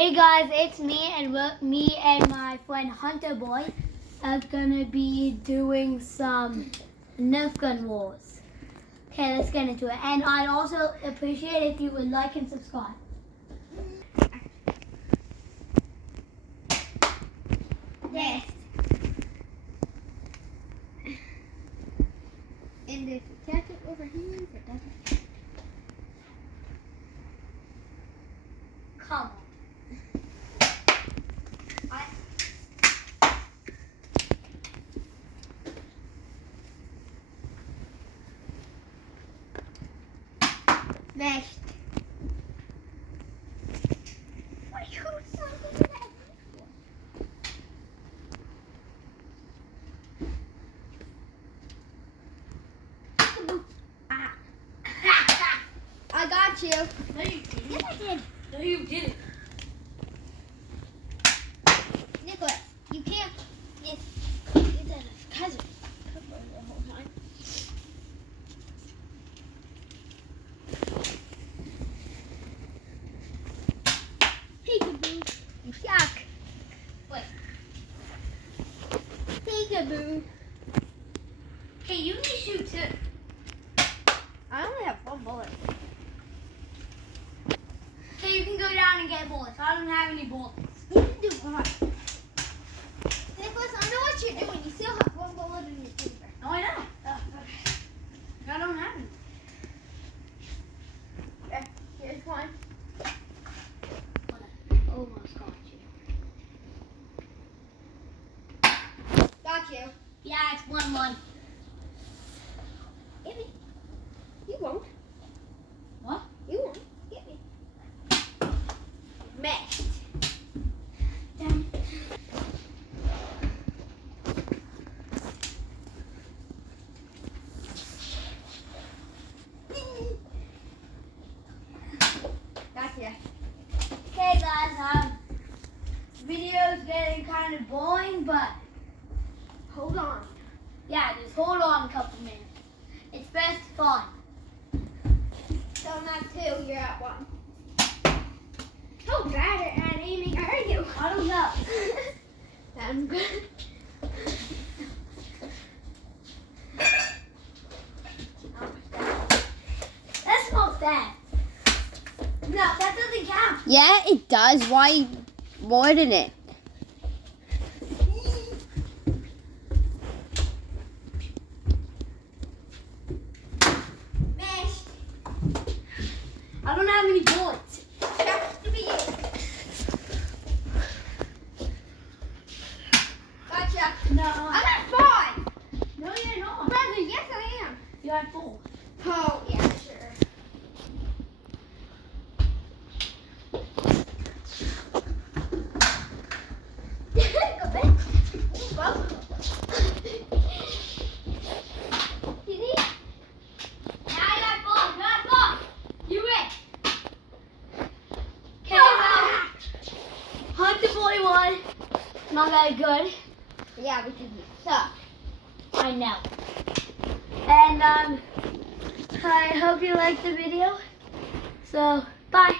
Hey guys, it's me and my friend Hunter Boy are gonna be doing some Nerf gun wars. Okay, let's get into it. And I'd also appreciate if you would like and subscribe. Yes. And if you catch it over here, it doesn't. Come on. Meshed. What are you doing? Ah. I got you. No, you didn't. Yes, I did. No, you didn't. Nicholas, you can't. Get that cousin. The whole time. Peekaboo. You suck. Wait. Peekaboo. Hey, you need to shoot too. I only have one bullet. Okay, you can go down and get bullets. I don't have any bullets. You can do one. Nicholas, I know what you're doing. You still have one bullet in your finger. No, I know. I don't have any. Okay, here's one. Almost got you. Got you. Yeah, it's 1-1. Get me. You won't. What? You won't. Get me. Meshed. Damn. Gotcha. Okay, guys, video's getting kind of boring, but Hold on. yeah, just hold on a couple minutes. It's best fun. So not two, you're at one. How bad at aiming are you? I don't know. I'm good. That's not bad. No, that doesn't count. Yeah, it does. Why wouldn't it? Meshed. I don't have any bullets. Has to be you. Gotcha. No. I'm at 5. No, you're not. Brother, yes I am. You have 4. Oh, yeah, sure. Go back. Now you have 4. You have 4. You win. Okay, Hunter Boy won. Not very good. Yeah, because you suck. I know. And I hope you liked the video. So, bye.